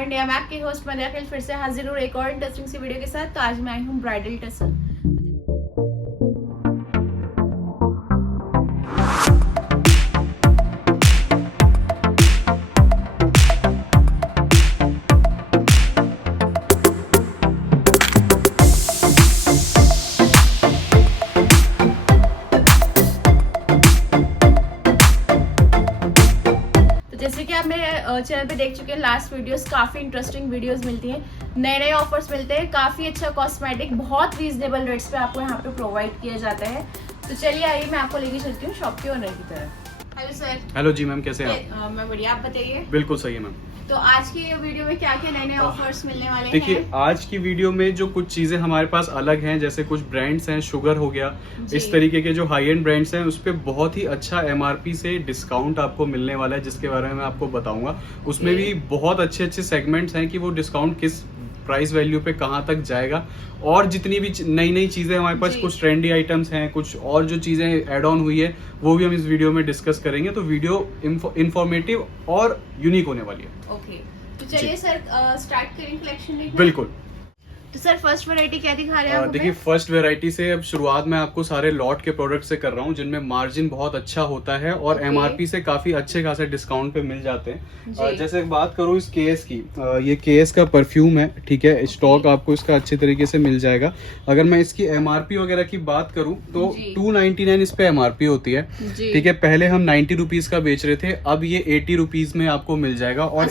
Love India. मैं आपकी host मरिया खिल फिर से हाजिर हूँ एक और इंटरेस्टिंग सी वीडियो के साथ। तो आज मैं आई हूँ ब्राइडल टसल। जैसे कि आप मेरे चैनल पे देख चुके हैं लास्ट वीडियोस, काफ़ी इंटरेस्टिंग वीडियोस मिलती हैं, नए नए ऑफर्स मिलते हैं, काफ़ी अच्छा कॉस्मेटिक बहुत रीजनेबल रेट्स पे आपको यहाँ पे प्रोवाइड किया जाता है। तो चलिए आइए मैं आपको लेके चलती हूँ शॉप के ओनर की तरफ। Hello sir. हेलो जी मैम, कैसे हैं आप? मैं बढ़िया, आप बताइए। बिल्कुल सही है मैम। तो आज की वीडियो में क्या क्या नए नए ऑफर्स मिलने वाले हैं? देखिए आज की वीडियो में जो कुछ चीज़ें हमारे पास अलग हैं, जैसे कुछ ब्रांड्स हैं, शुगर हो गया, इस तरीके के जो हाई एंड ब्रांड्स हैं उस पर बहुत ही अच्छा एमआरपी से डिस्काउंट आपको मिलने वाला है, जिसके बारे में मैं आपको बताऊंगा। उसमें भी बहुत अच्छे अच्छे सेगमेंट्स हैं कि वो डिस्काउंट किस प्राइस वैल्यू पे कहाँ तक जाएगा, और जितनी भी नई नई चीज़ें हमारे पास, कुछ ट्रेंडी आइटम्स हैं, कुछ और जो चीज़ें ऐड ऑन हुई है वो भी हम इस वीडियो में डिस्कस करेंगे। तो वीडियो इंफॉर्मेटिव और यूनिक होने वाली है। ओके, तो चलिए सर स्टार्ट करें कलेक्शन। बिल्कुल। तो सर फर्स्ट वैरायटी क्या दिखा रहे हैं आप? देखिए फर्स्ट वैरायटी से अब शुरुआत मैं आपको सारे लॉट के प्रोडक्ट से कर रहा हूँ, जिनमें मार्जिन बहुत अच्छा होता है और एमआरपी से काफी अच्छे खासे डिस्काउंट पे मिल जाते हैं। जैसे बात करूँ इस केएस की, ये केएस का परफ्यूम है, ठीक है। स्टॉक आपको इसका अच्छे तरीके से मिल जाएगा। अगर मैं इसकी एमआरपी वगैरह की बात करूँ तो 299 इस पे एमआरपी होती है, ठीक है। पहले हम 90 रुपीज का बेच रहे थे, अब ये 80 रुपीज में आपको मिल जाएगा, और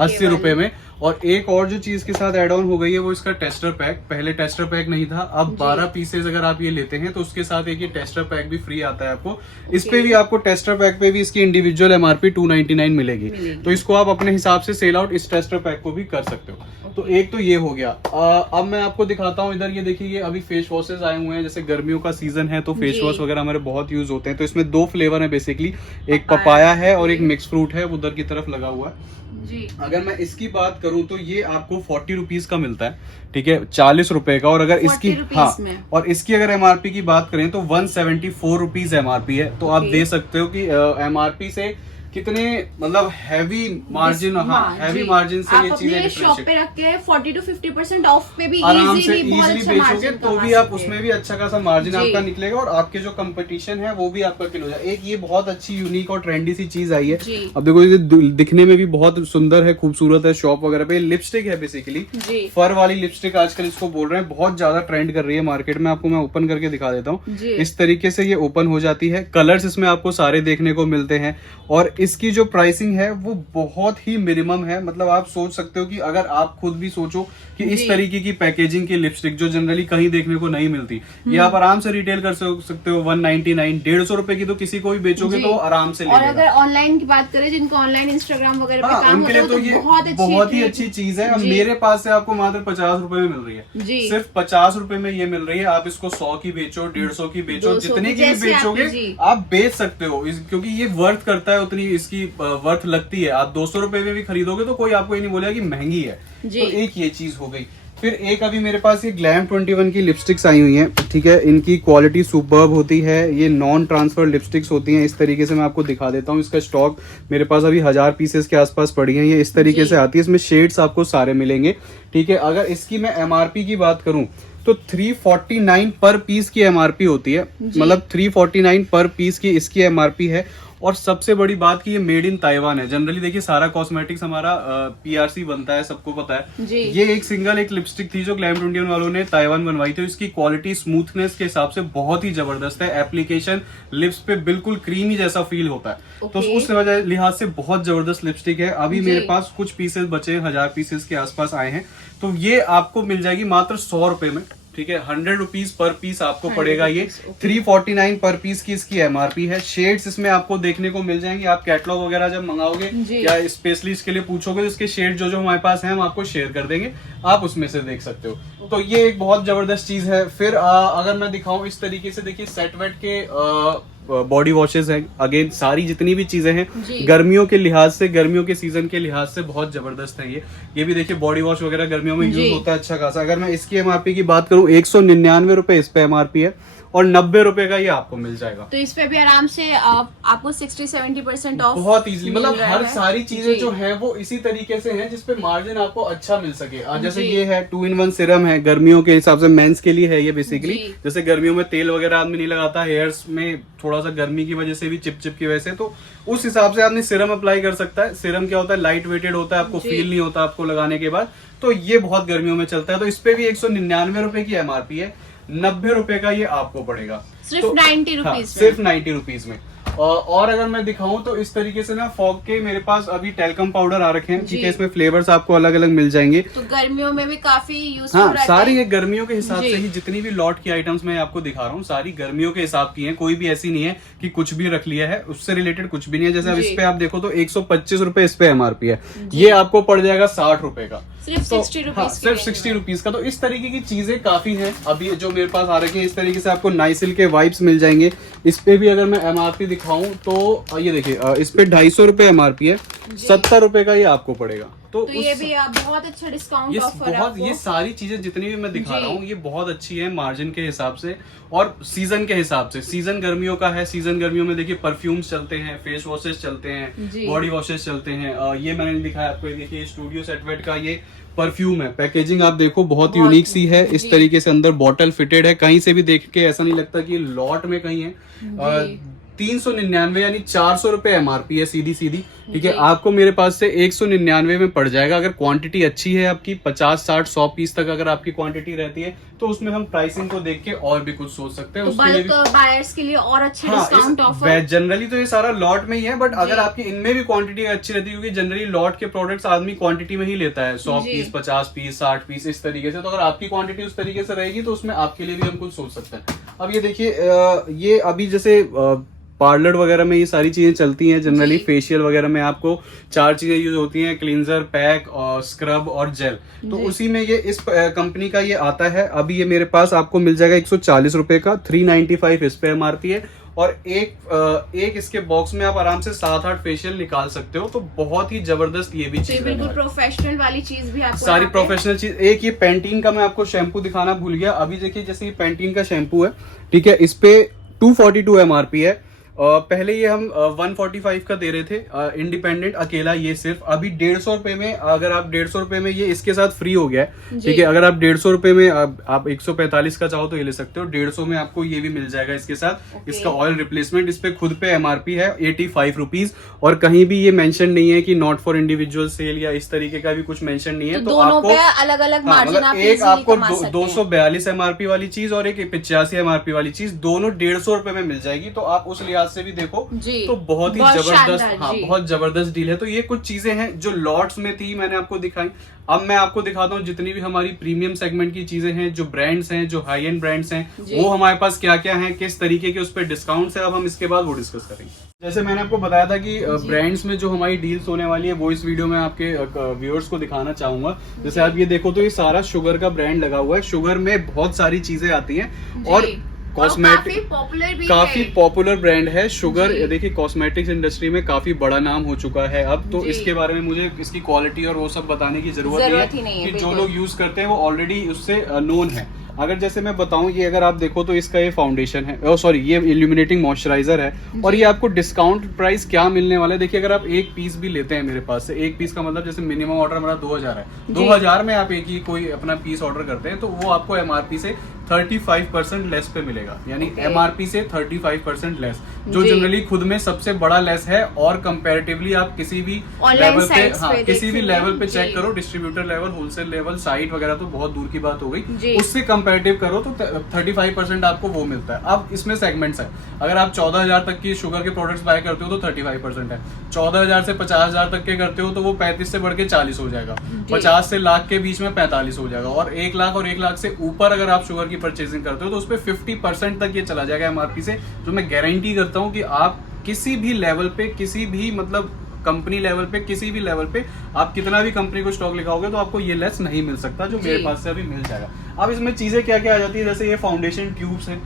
80 रुपए में। और एक और जो चीज के साथ एड ऑन हो गई है वो इसका टेस्टर पैक। पहले टेस्टर पैक नहीं था, अब 12 पीसेज अगर आप ये लेते हैं तो उसके साथ एक ये टेस्टर पैक भी फ्री आता है आपको। इस पे भी आपको टेस्टर पैक पे भी इसकी इंडिविजुअल एमआरपी 299 मिलेगी। तो इसको आप अपने हिसाब से सेल आउट इस टेस्टर पैक को भी कर सकते हो। तो एक तो ये हो गया। अब मैं आपको दिखाता हूँ इधर, ये देखिए ये अभी फेस वॉशेज आए हुए हैं। जैसे गर्मियों का सीजन है तो फेस वॉश वगैरह हमारे बहुत यूज होते हैं। तो इसमें 2 फ्लेवर है बेसिकली, एक पपाया है और एक मिक्स फ्रूट है, उधर की तरफ लगा हुआ है जी। अगर मैं इसकी बात करूं तो ये आपको 40 रुपीज का मिलता है, ठीक है, 40 रुपए का। और अगर इसकी और इसकी अगर एमआरपी की बात करें तो 174 रुपीज एमआरपी है। तो आप दे सकते हो कि एमआरपी से कितने मतलब हैवी मार्जिन, हैवी मार्जिन से ये चीजें शॉप पे रख के 40 to 50% ऑफ पे भी आराम से इजीली बेचोगे तो भी आप उसमें भी अच्छा खासा मार्जिन आपका निकलेगा, और आपके जो कंपटीशन है वो भी आपका किल हो जाए। एक ये बहुत अच्छी यूनिक और ट्रेंडी सी चीज आई है। अब देखो ये दिखने में भी बहुत सुंदर है, खूबसूरत है। शॉप वगैरह पे लिपस्टिक है बेसिकली, फर वाली लिपस्टिक आजकल इसको बोल रहे हैं, बहुत ज्यादा ट्रेंड कर रही है मार्केट में। आपको मैं ओपन करके दिखा देता हूँ। इस तरीके से ये ओपन हो जाती है। कलर्स इसमें आपको सारे देखने को मिलते हैं, और इसकी जो प्राइसिंग है वो बहुत ही मिनिमम है। मतलब आप सोच सकते हो कि अगर आप खुद भी सोचो कि इस तरीके की पैकेजिंग की लिपस्टिक जो जनरली कहीं देखने को नहीं मिलती, ये आप आराम से रिटेल कर सकते हो 199, 150 रुपए की तो किसी को भी बेचोगे तो आराम से और अगर ऑनलाइन की बात करें, जिनको ऑनलाइन इंस्टाग्राम वगैरह पे काम उनके लिए तो ये बहुत ही अच्छी चीज है। मेरे पास से आपको मात्र 50 रुपए में मिल रही है, सिर्फ 50 रुपए में ये मिल रही है। आप इसको 100 की बेचो, 150 की बेचो, जितने की भी बेचोगे आप बेच सकते हो, क्योंकि ये वर्थ करता है, उतनी इसकी वर्थ लगती है। आप 200 रुपए में भी खरीदोगे तो कोई आपको ये नहीं बोलेगा कि महंगी है। तो एक ये चीज हो गई। फिर एक अभी मेरे पास ये ग्लैम 21 की लिपस्टिक्स आई हुई हैं, ठीक है। इनकी क्वालिटी सुपर्ब होती है। ये नॉन ट्रांसफर लिपस्टिक्स होती हैं। इस तरीके से मैं आपको दिखा देता हूँ। इसका स्टॉक मेरे पास अभी 1000 पीसेस के आसपास पड़ी हैं। ये इस तरीके से आती है, इसमें शेड्स आपको सारे मिलेंगे, ठीक है। अगर इसकी मैं एमआरपी की बात करूं तो 349 पर पीस की एमआरपी होती है, मतलब 349 पर पीस की इसकी एमआरपी है। और सबसे बड़ी बात कि ये मेड इन ताइवान है। जनरली देखिए सारा कॉस्मेटिक्स हमारा पीआरसी बनता है, सबको पता है। ये एक लिपस्टिक थी जो ग्लैम 21 वालों ने ताइवान बनवाई थी। इसकी क्वालिटी स्मूथनेस के हिसाब से बहुत ही जबरदस्त है। एप्लीकेशन लिप्स पे बिल्कुल क्रीमी जैसा फील होता है। तो उस लिहाज से बहुत जबरदस्त लिपस्टिक है। अभी मेरे पास कुछ पीसेस बचे, 1000 पीसेस के आसपास आए हैं। तो ये आपको मिल जाएगी मात्र 100 रुपए में, ठीक है। 100 रुपीज पर पीस आपको पड़ेगा। ये 349 पर पीस की इसकी एमआरपी है। शेड्स इसमें आपको देखने को मिल जाएंगे। आप कैटलॉग वगैरह जब मंगाओगे या स्पेशली इसके लिए पूछोगे तो इसके शेड जो हमारे पास हैं हम आपको शेयर कर देंगे, आप उसमें से देख सकते हो। तो ये एक बहुत जबरदस्त चीज है। फिर अगर मैं दिखाऊं इस तरीके से, देखिए सेट वेट के बॉडी वॉशेस हैं, अगेन सारी जितनी भी चीजें हैं गर्मियों के लिहाज से, गर्मियों के सीजन के लिहाज से बहुत जबरदस्त है ये भी देखिए बॉडी वॉश वगैरह गर्मियों में यूज होता है अच्छा खासा। अगर मैं इसकी एमआरपी की बात करूं 199 रुपए इस पे एमआरपी है और 90 रुपए का ये आपको मिल जाएगा। तो इस पे भी आराम से आपको 60-70% ऑफ बहुत इजीली, मतलब हर सारी चीजें जो है वो इसी तरीके से हैं जिसपे मार्जिन आपको अच्छा मिल सके। जैसे ये है 2-in-1 सीरम है, गर्मियों के हिसाब से मेंस के लिए है ये बेसिकली। जैसे गर्मियों में तेल वगैरह आदमी नहीं लगाता, हेयर्स में थोड़ा सा गर्मी की वजह से भी चिप की वजह से, तो उस हिसाब से आदमी सीरम अप्लाई कर सकता है। सीरम क्या होता है, लाइट वेटेड होता है, आपको फील नहीं होता आपको लगाने के बाद, तो ये बहुत गर्मियों में चलता है। तो इस पे भी 199 रुपए की एमआरपी है, 90 रुपए का ये आपको पड़ेगा सिर्फ 90 रुपीज। हाँ, सिर्फ 90 रुपीज में। और अगर मैं दिखाऊं तो इस तरीके से ना फॉग के मेरे पास अभी टेल्कम पाउडर आ रखे हैं, ठीक है, इसमें फ्लेवर्स आपको अलग अलग मिल जाएंगे। तो गर्मियों में भी काफी यूजफुल हाँ, सारी ये गर्मियों के हिसाब से ही जितनी भी लॉट की आइटम्स मैं आपको दिखा रहा हूँ सारी गर्मियों के हिसाब की हैं, कोई भी ऐसी नहीं है कि कुछ भी रख लिया है, उससे रिलेटेड कुछ भी नहीं है। जैसे अब इस पे आप देखो तो 125 रुपए इस पे एमआरपी है, ये आपको पड़ जाएगा 60 रुपए का, सिर्फ 60 रुपीज। सिर्फ 60 रुपीज का। तो इस तरीके की चीजें काफी हैं अभी जो मेरे पास आ रखी है। इस तरीके से आपको नाइसिल के वाइप्स मिल जाएंगे। इस पे भी अगर मैं एमआरपी दिखाऊं तो ये देखिए इस पे 250 रुपए एमआरपी है, 70 रुपए का ये आपको पड़ेगा। तो ये भी बहुत अच्छा डिस्काउंट ऑफर है आपको। ये सारी चीजें जितनी भी मैं दिखा रहा हूँ ये बहुत अच्छी है मार्जिन के हिसाब से और सीजन के हिसाब से। सीजन गर्मियों का है, सीजन गर्मियों में देखिए परफ्यूम्स चलते हैं, फेस वॉशेस चलते हैं, बॉडी वॉशेस चलते हैं। ये मैंने दिखाया आपको, देखिए स्टूडियो सेटवेट का ये परफ्यूम है। पैकेजिंग आप देखो बहुत यूनिक सी है, इस तरीके से अंदर बॉटल फिटेड है, कहीं से भी देख के ऐसा नहीं लगता कि लॉट में कहीं है। 399 यानी 400 रुपए एमआरपी है सीधी, ठीक है। आपको मेरे पास से 199 में पड़ जाएगा। अगर क्वांटिटी अच्छी है आपकी 50, 60, 100 पीस तक अगर आपकी क्वांटिटी रहती है तो उसमें हम प्राइसिंग को देख के और भी कुछ सोच सकते हैं। तो बल्क बायर्स के लिए और अच्छा डिस्काउंट ऑफर। जनरली तो ये सारा लॉट में ही है, बट अगर आपकी इनमें भी क्वांटिटी अच्छी रहती है, क्योंकि जनरली लॉट के प्रोडक्ट्स आदमी क्वांटिटी में ही लेता है, 100 पीस, 50 पीस, 60 पीस इस तरीके से। तो अगर आपकी क्वांटिटी उस तरीके से रहेगी तो उसमें आपके लिए भी हम कुछ सोच सकते हैं। अब ये देखिए ये अभी जैसे पार्लर वगैरह में ये सारी चीजें चलती हैं जनरली। फेशियल वगैरह में आपको 4 चीजें यूज होती हैं, क्लींजर, पैक और स्क्रब और जेल। तो उसी में ये इस कंपनी का ये आता है। अभी ये मेरे पास आपको मिल जाएगा 140 रुपए का, 395 इस पे एमआरपी है। और एक इसके बॉक्स में आप आराम से 7-8 फेशियल निकाल सकते हो। तो बहुत ही जबरदस्त ये भी चीज है, बिल्कुल प्रोफेशनल वाली चीज भी आपको सारी प्रोफेशनल चीज। एक ये पैंटीन का मैं आपको शैम्पू दिखाना भूल गया। अभी देखिए जैसे ये पैंटीन का शैम्पू है, ठीक है, इस पे 242 एमआरपी है। पहले ये हम 145 का दे रहे थे इंडिपेंडेंट अकेला, ये सिर्फ अभी 150 रुपए में। अगर आप 150 रुपए में ये इसके साथ फ्री हो गया है, ठीक है। अगर आप 150 रुपए में आप 145 का चाहो तो ये ले सकते हो। 150 में आपको ये भी मिल जाएगा इसके साथ। इसका ऑयल रिप्लेसमेंट, इस पे खुद पे एमआरपी है 85 रुपीज और कहीं भी ये मेंशन नहीं है कि नॉट फॉर इंडिविजुअल सेल या इस तरीके का भी कुछ मेंशन नहीं है। तो आपको अलग अलग मार्जिन आप एक आपको 242 एमआरपी वाली चीज और एक 85 एमआरपी वाली चीज दोनों 150 रुपए में मिल जाएगी। तो आप उस लिहाज से भी देखो तो बहुत ही जबरदस्त, हाँ बहुत जबरदस्त डील है। तो ये कुछ चीजें हैं जो लॉट्स में थी, मैंने आपको दिखाई। अब मैं आपको दिखाता हूँ जितनी भी हमारी प्रीमियम सेगमेंट की चीजें हैं, जो ब्रांड्स हैं, जो हाई एंड ब्रांड्स हैं, वो हमारे पास क्या क्या हैं, किस तरीके के उस पर डिस्काउंट है। अब हम इसके बाद वो डिस्कस करेंगे। जैसे मैंने आपको बताया था कि ब्रांड्स में जो हमारी डील्स होने वाली है वो इस वीडियो में आपके व्यूअर्स को दिखाना चाहूंगा। जैसे आप ये देखो तो ये सारा शुगर का ब्रांड लगा हुआ है। शुगर में बहुत सारी चीजें आती हैं और कॉस्मेटिक काफी पॉपुलर ब्रांड है शुगर। देखिए कॉस्मेटिक्स इंडस्ट्री में काफी बड़ा नाम हो चुका है अब। तो इसके बारे में मुझे इसकी क्वालिटी और वो सब बताने की जरूरत नहीं है कि जो लोग यूज करते हैं वो ऑलरेडी उससे नोन है। अगर जैसे मैं बताऊं, ये अगर आप देखो तो इसका ये फाउंडेशन है, सॉरी ये इल्यूमिनेटिंग मॉइस्चराइजर है और ये आपको डिस्काउंट प्राइस क्या मिलने वाला है। देखिए अगर आप एक पीस भी लेते हैं मेरे पास से, एक पीस का मतलब जैसे मिनिमम ऑर्डर हमारा 2000 है, 2000 में आप एक ही कोई अपना पीस ऑर्डर करते हैं तो वो आपको एमआरपी से 35% लेस पे मिलेगा। यानी एमआरपी से 35% लेस, जो जनरली खुद में सबसे बड़ा लेस है। और कंपैरेटिवली आप किसी भी लेवल पे, हाँ किसी भी लेवल पे चेक करो, distributor level, wholesale level, site वगैरह तो बहुत दूर की बात हो गई, उससे कंपैरेटिव करो तो 35% आपको वो मिलता है। अब इसमें सेगमेंट्स है। अगर आप 14,000 तक की शुगर के प्रोडक्ट्स बाय करते हो तो 35% है। 14,000 से 50,000 तक के करते हो तो वो 35 से बढ़ के 40 हो जाएगा। 50 से लाख के बीच में 45 हो जाएगा। और 1 लाख और 1 लाख से ऊपर अगर आप शुगर परचेजिंग करते हो तो उस पे 50% तक ये चला जाएगा एमआरपी से। जो मैं गारंटी करता हूँ कि आप किसी भी लेवल पे, किसी भी मतलब कंपनी लेवल पे, किसी भी लेवल पे आप कितना भी कंपनी को स्टॉक लिखाओगे तो आपको ये लेस नहीं मिल सकता जो मेरे पास से अभी मिल जाएगा। अब इसमें चीजें क्या क्या आ जाती है, जैसे ये फाउंडेशन ट्यूब्स हैं,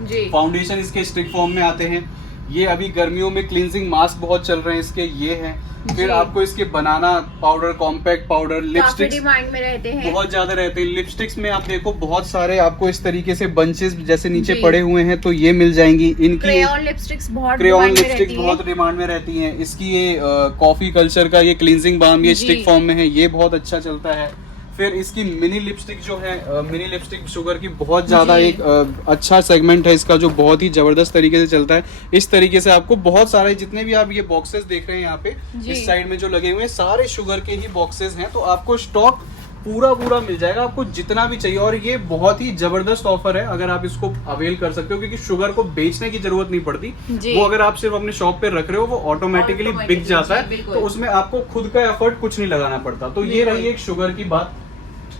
जी। फाउंडेशन इसके स्टिक फॉर्म में आते हैं। ये अभी गर्मियों में क्लींजिंग मास्क बहुत चल रहे हैं इसके, ये हैं। फिर आपको इसके banana powder, compact powder, lipsticks demand में रहते हैं, बहुत ज्यादा रहते हैं। लिपस्टिक्स में आप देखो बहुत सारे आपको इस तरीके से बंचेस जैसे नीचे पड़े हुए हैं, तो ये मिल जाएंगी। इनकी क्रेयॉन लिपस्टिक्स बहुत डिमांड में रहती हैं। इसकी ये कॉफी कल्चर का ये क्लींजिंग बाम ये स्टिक फॉर्म में है, ये बहुत अच्छा चलता है। फिर इसकी मिनी लिपस्टिक जो है, मिनी लिपस्टिक शुगर की बहुत ज्यादा एक अच्छा सेगमेंट है इसका, जो बहुत ही जबरदस्त तरीके से चलता है। इस तरीके से आपको बहुत सारे जितने भी आप ये बॉक्सेस देख रहे हैं यहाँ पे इस साइड में जो लगे हुए हैं, सारे शुगर के ही बॉक्सेस हैं। तो आपको स्टॉक पूरा मिल जाएगा, आपको जितना भी चाहिए। और ये बहुत ही जबरदस्त ऑफर है, अगर आप इसको अवेल कर सकते हो, क्योंकि शुगर को बेचने की जरूरत नहीं पड़ती। वो अगर आप सिर्फ अपने शॉप पे रख रहे हो, वो ऑटोमेटिकली बिक जाता है। तो उसमें आपको खुद का एफर्ट कुछ नहीं लगाना पड़ता। तो ये रही एक शुगर की बात।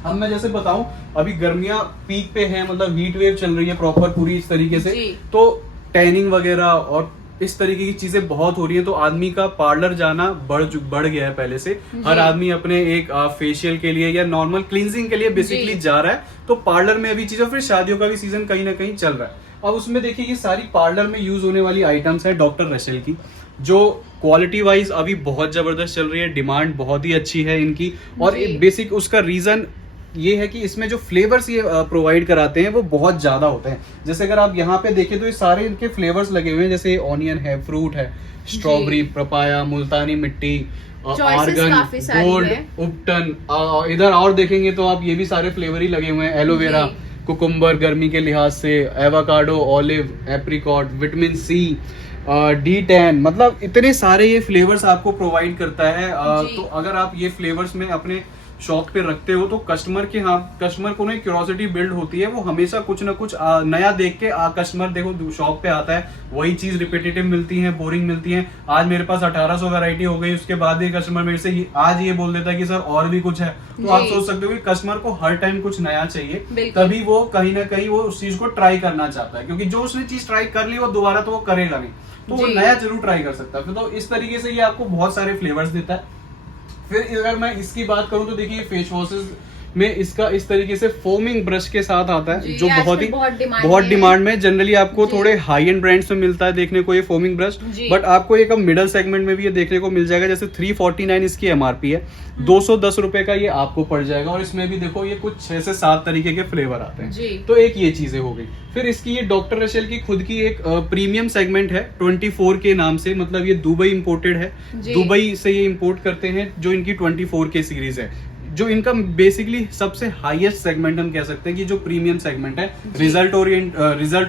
अब मैं जैसे बताऊं, अभी गर्मियां पीक पे है, मतलब हीट वेव चल रही है प्रॉपर पूरी इस तरीके से, तो टैनिंग वगैरह और इस तरीके की चीजें बहुत हो रही हैं। तो आदमी का पार्लर जाना बढ़ गया है पहले से। हर आदमी अपने एक फेशियल के लिए या नॉर्मल क्लींजिंग के लिए बेसिकली जा रहा है। तो पार्लर में अभी चीजें, फिर शादियों का भी सीजन कहीं ना कहीं चल रहा है। अब उसमें देखिए ये सारी पार्लर में यूज होने वाली आइटम्स है डॉक्टर रसेल की, जो क्वालिटी वाइज अभी बहुत जबरदस्त चल रही है, डिमांड बहुत ही अच्छी है इनकी। और बेसिक उसका रीजन ये है कि इसमें जो फ्लेवर्स ये प्रोवाइड कराते हैं वो बहुत ज्यादा होते हैं। जैसे अगर आप यहाँ पे देखें तो ये सारे इनके फ्लेवर्स लगे हुए हैं, जैसे ऑनियन है, फ्रूट है, स्ट्रॉबेरी, पपाया, मुल्तानी मिट्टी, आर्गन, गोल्ड, उपटन। इधर और देखेंगे तो आप ये भी सारे फ्लेवर ही लगे हुए हैं। एलोवेरा, कुकुम्बर गर्मी के लिहाज से, avocado, olive, apricot, vitamin C, D10, मतलब इतने सारे ये फ्लेवर्स आपको प्रोवाइड करता है। तो अगर आप ये फ्लेवर्स में अपने शॉप पे रखते हो तो कस्टमर को ना क्यूरियोसिटी बिल्ड होती है। वो हमेशा कुछ ना कुछ नया देख के कस्टमर देखो शॉप पे आता है, वही चीज रिपीटेटिव मिलती है, बोरिंग मिलती है। आज मेरे पास 1800 वैरायटी हो गई, उसके बाद भी कस्टमर मेरे से आज ये बोल देता है कि सर और भी कुछ है। तो आप सोच सकते हो कि कस्टमर को हर टाइम कुछ नया चाहिए, तभी वो कहीं ना कहीं वो उस चीज को ट्राई करना चाहता है। क्योंकि जो उसने चीज ट्राई कर ली वो दोबारा तो वो करेगा नहीं, तो वो नया जरूर ट्राई कर सकता है। तो इस तरीके से ये आपको बहुत सारे फ्लेवर्स देता है। फिर अगर मैं इसकी बात करूं तो देखिए फेस वॉशेस में इसका इस तरीके से फोमिंग ब्रश के साथ आता है, जो बहुत डिमांड में। जनरली आपको थोड़े हाई एंड ब्रांड्स में मिलता है देखने को ये फोमिंग ब्रश, बट आपको एक मिडिल सेगमेंट में भी ये देखने को मिल जाएगा। जैसे 349 इसकी MRP है, 210 रुपए का ये आपको पड़ जाएगा। और इसमें भी देखो ये कुछ 6 से 7 तरीके के फ्लेवर आते हैं। तो एक ये चीजें हो गई। फिर इसकी ये डॉक्टर रसेल की खुद की एक प्रीमियम सेगमेंट है 24 के नाम से, मतलब ये दुबई इंपोर्टेड है, दुबई से ये इंपोर्ट करते हैं। जो इनकी 24 के सीरीज है, जो इनका बेसिकली सबसे हाईएस्ट सेगमेंट हम कह सकते हैं कि जो प्रीमियम सेगमेंट है, रिजल्ट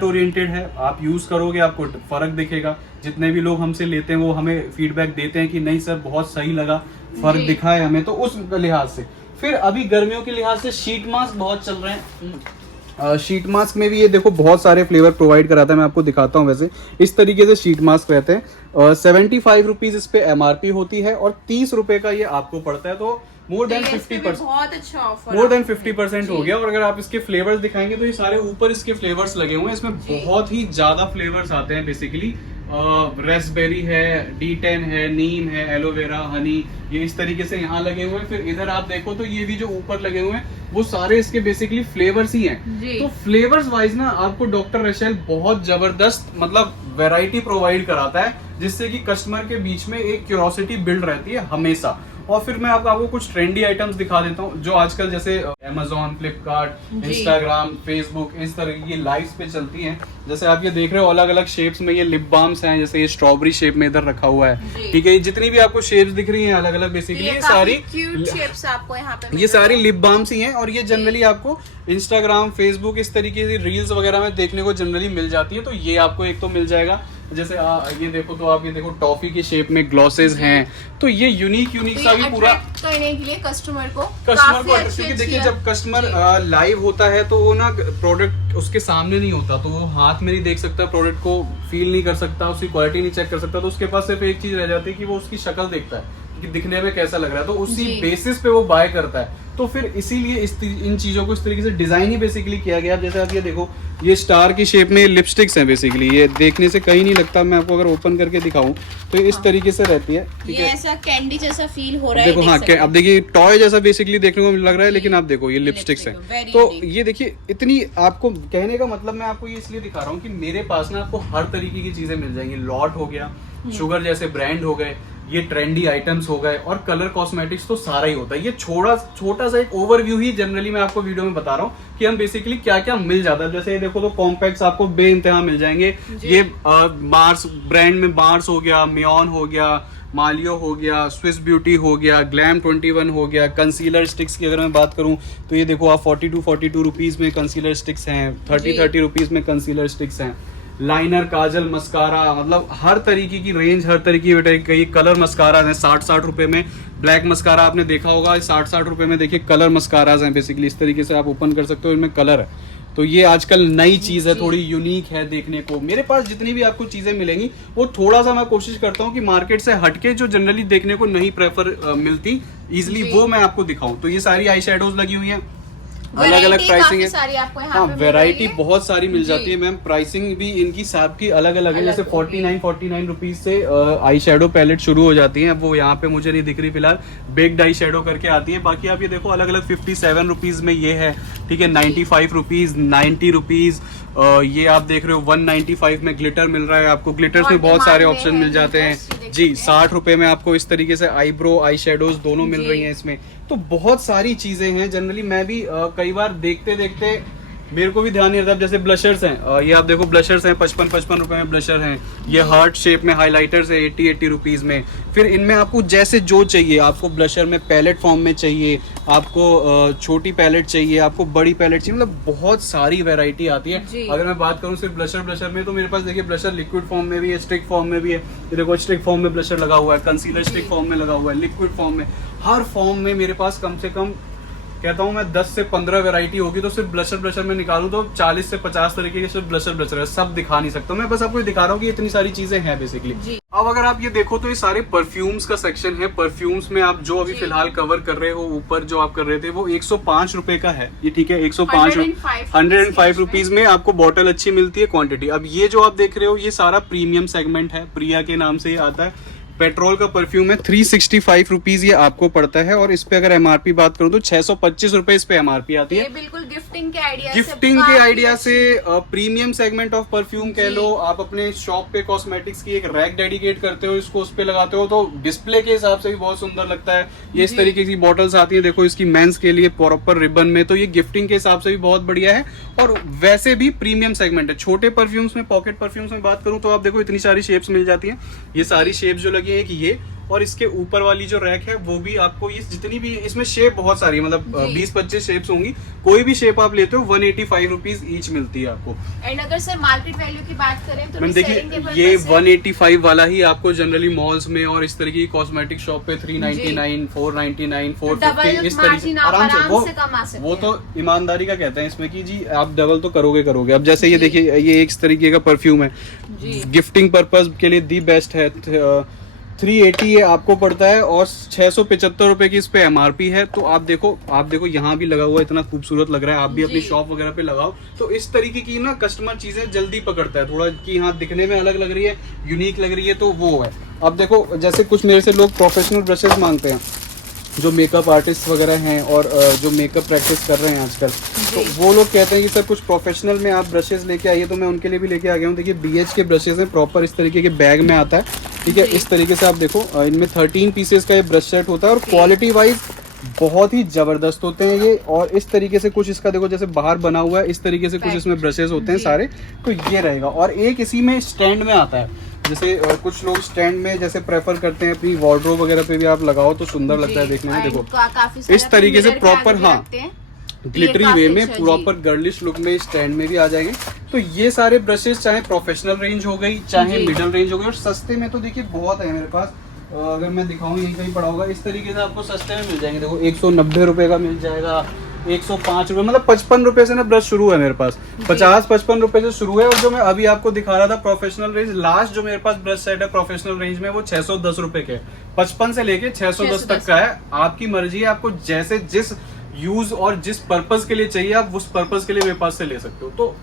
ओरिएंटेड है। आप यूज करोगे आपको फर्क दिखेगा। जितने भी लोग हमसे लेते हैं वो हमें फीडबैक देते हैं कि नहीं सर बहुत सही लगा, फर्क दिखा है हमें। तो उस लिहाज से फिर अभी गर्मियों के लिहाज से शीट मास्क बहुत चल रहे हैं। शीट मास्क में भी ये देखो बहुत सारे फ्लेवर प्रोवाइड कराता है। मैं आपको दिखाता हूँ। वैसे इस तरीके से शीट मास्क रहते हैं। 75 रुपीज इस पे MRP होती है और 30 रुपए का ये आपको पड़ता है। तो मोर देन 50%, बहुत अच्छा ऑफर, मोर देन 50% हो गया। और अगर आप इसके फ्लेवर्स दिखाएंगे तो ये सारे ऊपर इसके फ्लेवर्स लगे हुए हैं। इसमें बहुत ही ज्यादा फ्लेवर्स आते हैं बेसिकली। रेस्पबेरी है, D10 है, नीम है, एलोवेरा, हनी, ये इस तरीके से यहाँ लगे हुए हैं। फिर इधर आप देखो तो ये भी जो ऊपर लगे हुए हैं वो सारे इसके बेसिकली फ्लेवर्स ही हैं। तो फ्लेवर्स वाइज ना आपको डॉक्टर रसेल बहुत जबरदस्त मतलब वैरायटी प्रोवाइड कराता है, जिससे कि कस्टमर के बीच में एक क्यूरियोसिटी बिल्ड रहती है हमेशा। और फिर मैं आपको कुछ ट्रेंडी आइटम्स दिखा देता हूँ जो आजकल जैसे Amazon, फ्लिपकार्ट, इंस्टाग्राम, फेसबुक इस तरह की लाइव्स पे चलती हैं। जैसे आप ये देख रहे हो अलग अलग शेप्स में ये लिप बाम्स हैं। जैसे ये स्ट्रॉबेरी शेप में इधर रखा हुआ है, ठीक है। जितनी भी आपको शेप्स दिख रही हैं अलग अलग बेसिकली ये सारी क्यूट शेप्स आपको यहाँ पे ये सारी लिप बाम्स ही हैं। और ये जनरली आपको इंस्टाग्राम, फेसबुक इस तरीके की रील्स वगैरह में देखने को जनरली मिल जाती है। तो ये आपको एक तो मिल जाएगा। जैसे ये देखो तो आप ये देखो टॉफी की शेप में ग्लॉसेस हैं। तो ये यूनिक सा भी पूरा करने के लिए कस्टमर को क्योंकि देखिए जब कस्टमर लाइव होता है तो वो ना प्रोडक्ट उसके सामने नहीं होता, तो वो हाथ में नहीं देख सकता, प्रोडक्ट को फील नहीं कर सकता, उसकी क्वालिटी नहीं चेक कर सकता। तो उसके पास सिर्फ एक चीज रह जाती है कि वो उसकी शक्ल देखता है कि दिखने में कैसा लग रहा है, तो उसी बेसिस पे वो बाय करता है। तो फिर इसीलिए इन चीजों को इस तरीके से डिजाइन ही बेसिकली किया गया। जैसे आप ये देखो, ये स्टार की शेप में लिपस्टिक्स हैं बेसिकली, ये देखने से कहीं नहीं लगता। मैं आपको अगर ओपन करके दिखाऊं तो ये इस तरीके से रहती है, ठीक है, ऐसा कैंडी जैसा फील हो रहा है। देखो हाँ, अब देखिए टॉय जैसा बेसिकली देखने को लग रहा है, लेकिन आप देखो ये लिपस्टिक्स हैं। तो ये देखिए इतनी, आपको कहने का मतलब मैं आपको ये इसलिए दिखा रहा हूँ कि मेरे पास ना आपको हर तरीके की चीजें मिल जाएंगी। लॉट हो गया, शुगर जैसे ब्रांड हो गए, ये ट्रेंडी आइटम्स हो गए, और कलर कॉस्मेटिक्स तो सारा ही होता है। ये छोटा सा एक ओवरव्यू ही जनरली मैं आपको वीडियो में बता रहा हूँ कि हम बेसिकली क्या क्या मिल जाता है। जैसे ये देखो तो कॉम्पैक्ट्स आपको बेइंतहा मिल जाएंगे। ये मार्स ब्रांड में मार्स हो गया, मियोन हो गया, मालियो हो गया, स्विस ब्यूटी हो गया, ग्लैम 21 हो गया। कंसीलर स्टिक्स की अगर मैं बात करूं तो ये देखो आप 42 रुपीज में कंसीलर स्टिक्स हैं, 30 रुपीज में कंसीलर स्टिक्स हैं। लाइनर, काजल, मस्कारा, मतलब हर तरीके की रेंज, हर तरीके की। कलर मस्कारा है 60 रुपए में। ब्लैक मस्कारा आपने देखा होगा 60 रुपए में। देखिए कलर मस्काराज हैं बेसिकली, इस तरीके से आप ओपन कर सकते हो, इनमें कलर है। तो ये आजकल नई चीज है, थोड़ी यूनिक है देखने को। मेरे पास जितनी भी आपको चीजें मिलेंगी वो थोड़ा सा मैं कोशिश करता हूँ कि मार्केट से हटके जो जनरली देखने को नहीं प्रेफर मिलती इजिली, वो मैं आपको दिखाऊं। तो ये सारी आई शेडोज लगी हुई है, अलग अलग प्राइसिंग है। हाँ, वैरायटी बहुत सारी मिल जाती है मैम। प्राइसिंग भी इनकी सबकी अलग अलग है। जैसे 49 रुपीज से आई शेडो पैलेट शुरू हो जाती है। अब वो यहाँ पे मुझे नहीं दिख रही फिलहाल, बेक्ड आई शेडो करके आती है। बाकी आप ये देखो अलग अलग 57 रुपीज में ये है, ठीक है, 95 रुपीज, 90 रुपीज। ये आप देख रहे हो 195 में ग्लिटर मिल रहा है आपको। ग्लिटर्स में बहुत सारे ऑप्शन मिल जाते हैं जी। 60 रुपए में आपको इस तरीके से आईब्रो, आई शेडोज दोनों मिल रही हैं इसमें। तो बहुत सारी चीजें हैं। जनरली मैं भी कई बार देखते देखते मेरे को भी ध्यान नहीं रहता। जैसे ब्लशर्स हैं, ये आप देखो ब्लशर्स हैं 55 रुपए में ब्लशर हैं। ये हार्ट शेप में हाइलाइटर्स है 80 रुपीज में। फिर इनमें आपको जैसे जो चाहिए, आपको ब्लशर में पैलेट फॉर्म में चाहिए, आपको छोटी पैलेट चाहिए, आपको बड़ी पैलेट चाहिए, मतलब बहुत सारी वैरायटी आती है। अगर मैं बात करूँ सिर्फ ब्लशर में, तो मेरे पास देखिए ब्लशर लिक्विड फॉर्म में भी है, स्टिक फॉर्म में भी है। ये देखो स्टिक फॉर्म में ब्लशर लगा हुआ है, कंसीलर स्टिक फॉर्म में लगा हुआ है, लिक्विड फॉर्म में, हर फॉर्म में मेरे पास कम से कम कहता हूँ मैं 10 से 15 वैरायटी होगी। तो सिर्फ ब्लशर में निकालूं तो 40 से 50 तरीके के सिर्फ ब्लशर है। सब दिखा नहीं सकता मैं, बस आपको दिखा रहा हूँ कि इतनी सारी चीजें हैं बेसिकली। अब अगर आप ये देखो तो ये सारे परफ्यूम्स का सेक्शन है। परफ्यूम्स में आप जो अभी फिलहाल कवर कर रहे हो, ऊपर जो आप कर रहे थे, वो 105 रुपए का है ये, ठीक है, 105 रुपीज में आपको बॉटल अच्छी मिलती है, क्वांटिटी। अब ये जो आप देख रहे हो ये सारा प्रीमियम सेगमेंट है, प्रिया के नाम से ही आता है। पेट्रोल का परफ्यूम है, 365 रुपीज ये आपको पड़ता है। और इस पे अगर एमआरपी बात करूं तो 625 रुपए इस पे एमआरपी आती है। बिल्कुल गिफ्टिंग के आइडिया से प्रीमियम सेगमेंट ऑफ परफ्यूम कह लो। आप अपने शॉप पे कॉस्मेटिक्स की एक रैक डेडिकेट करते हो, इसको उस पे लगाते हो तो डिस्प्ले के हिसाब से भी बहुत सुंदर लगता है। ये इस तरीके की बॉटल्स आती है, देखो इसकी मेंस के लिए प्रॉपर रिबन में, तो ये गिफ्टिंग के हिसाब से भी बहुत बढ़िया है। और वैसे भी प्रीमियम सेगमेंट है। छोटे परफ्यूम्स में, पॉकेट परफ्यूम्स में बात करूं तो आप देखो इतनी सारी शेप्स मिल जाती है। ये सारी शेप्स जो लगी है कि ये, और इसके ऊपर वाली जो रैक है वो भी आपको, ये जितनी भी इसमें शेप बहुत सारी है, मतलब 20-25 शेप्स होंगी। कोई भी शेप आप लेते हो 185 रुपीज ईच मिलती है आपको। एंड अगर सर मार्केट वैल्यू की बात करें तो देखिए ये 185 वाला ही आपको जनरली मॉल्स में और इस तरीके की कॉस्मेटिक शॉप पे 399, 499, 450 इस तरीके से आराम से वो तो ईमानदारी का कहते हैं इसमें कि जी आप डबल तो करोगे। अब जैसे ये देखिए ये एक तरीके का परफ्यूम है, गिफ्टिंग पर्पज के लिए दी बेस्ट है। 380 ये आपको पड़ता है और 675 रुपए की इस पे एमआरपी है। तो आप देखो यहाँ भी लगा हुआ है, इतना खूबसूरत लग रहा है। आप भी अपनी शॉप वगैरह पे लगाओ तो इस तरीके की ना कस्टमर चीजें जल्दी पकड़ता है थोड़ा, कि हाँ दिखने में अलग लग रही है, यूनिक लग रही है, तो वो है। अब देखो जैसे कुछ मेरे से लोग प्रोफेशनल ब्रशेस मांगते हैं, जो मेकअप आर्टिस्ट वगैरह हैं और जो मेकअप प्रैक्टिस कर रहे हैं आजकल, तो वो लोग कहते हैं कि सर कुछ प्रोफेशनल में आप ब्रशेस लेके आइए। तो मैं उनके लिए भी लेके आ गया हूँ। देखिए BH के ब्रशेस हैं, प्रॉपर इस तरीके के बैग में आता है, ठीक है। इस तरीके से आप देखो इनमें 13 पीसेस का ये ब्रश सेट होता है और क्वालिटी वाइज बहुत ही जबरदस्त होते हैं ये। और इस तरीके से कुछ इसका देखो जैसे बाहर बना हुआ है, इस तरीके से कुछ इसमें ब्रशेस होते हैं सारे, तो ये रहेगा। और एक इसी में स्टैंड में आता है, जैसे कुछ लोग स्टैंड में जैसे प्रेफर करते हैं, अपनी वार्डरोब वगैरह पे भी आप लगाओ तो सुंदर लगता है देखने में। देखो इस तरीके से प्रॉपर, हाँ, ग्लिटरी वे में प्रॉपर गर्लिश लुक में स्टैंड में भी आ जाएंगे। तो ये सारे ब्रशेस चाहे प्रोफेशनल रेंज हो गई, चाहे मिडिल रेंज हो गई, और सस्ते में तो देखिए बहुत है मेरे पास। अगर मैं दिखाऊं यही कहीं पड़ा होगा, इस तरीके से आपको सस्ते में मिल जाएंगे। देखो 190 रुपए का मिल जाएगा, 105 रुपए, मतलब 55 रुपए से ना ब्रश शुरू है मेरे पास। 50-55 रुपए से शुरू है। और जो मैं अभी आपको दिखा रहा था प्रोफेशनल रेंज, लास्ट जो मेरे पास ब्रश सेट है प्रोफेशनल रेंज में वो 610 रुपए के, 55 से लेके 610 तक का है। आपकी मर्जी है, आपको जैसे जिस यूज और जिस पर्पज के लिए चाहिए आप उस पर्पज के लिए मेरे पास से ले सकते हो। तो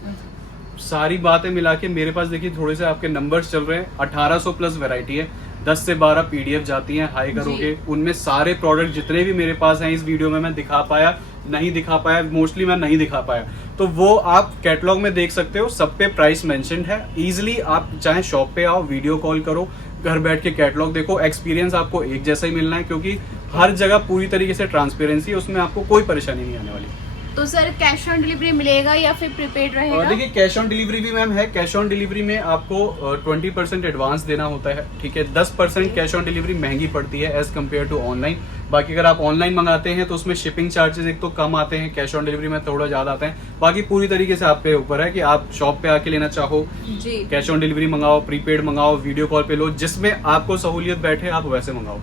सारी बातें मिला के मेरे पास देखिए थोड़े से आपके नंबर्स चल रहे हैं, 1800 प्लस वैरायटी है, 10 से 12 पीडीएफ जाती हैं, हाई करोगे उनमें सारे प्रोडक्ट जितने भी मेरे पास हैं इस वीडियो में मैं दिखा पाया नहीं दिखा पाया, मोस्टली मैं नहीं दिखा पाया, तो वो आप कैटलॉग में देख सकते हो, सब पे प्राइस मेंशन्ड है। इजीली आप चाहे शॉप पे आओ, वीडियो कॉल करो, घर बैठ के कैटलॉग देखो, एक्सपीरियंस आपको एक जैसा ही मिलना है क्योंकि हर जगह पूरी तरीके से ट्रांसपेरेंसी है, उसमें आपको कोई परेशानी नहीं आने वाली। तो सर कैश ऑन डिलीवरी मिलेगा या फिर प्रीपेड रहेगा? देखिए कैश ऑन डिलीवरी भी मैम है। कैश ऑन डिलीवरी में आपको 20% एडवांस देना होता है, ठीक है। 10% कैश ऑन डिलीवरी महंगी पड़ती है एज कम्पेयर टू ऑनलाइन। बाकी अगर आप ऑनलाइन मंगाते हैं तो उसमें शिपिंग चार्जेस एक तो कम आते हैं, कैश ऑन डिलीवरी में थोड़ा ज्यादा आते हैं। बाकी पूरी तरीके से आपके ऊपर है कि आप शॉप पे आके लेना चाहो, कैश ऑन डिलीवरी मंगाओ, प्रीपेड मंगाओ, वीडियो कॉल पे लो, जिसमें आपको सहूलियत बैठे आप वैसे मंगाओ।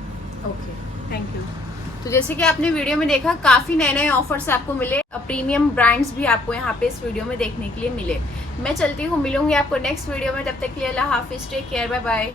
Okay, thank you. तो जैसे कि आपने वीडियो में देखा काफी नए नए ऑफर्स आपको मिले, प्रीमियम ब्रांड्स भी आपको यहाँ पे इस वीडियो में देखने के लिए मिले। मैं चलती हूँ, मिलूंगी आपको नेक्स्ट वीडियो में, तब तक के लिए अल्लाह हाफिज, टेक केयर, बाय बाय।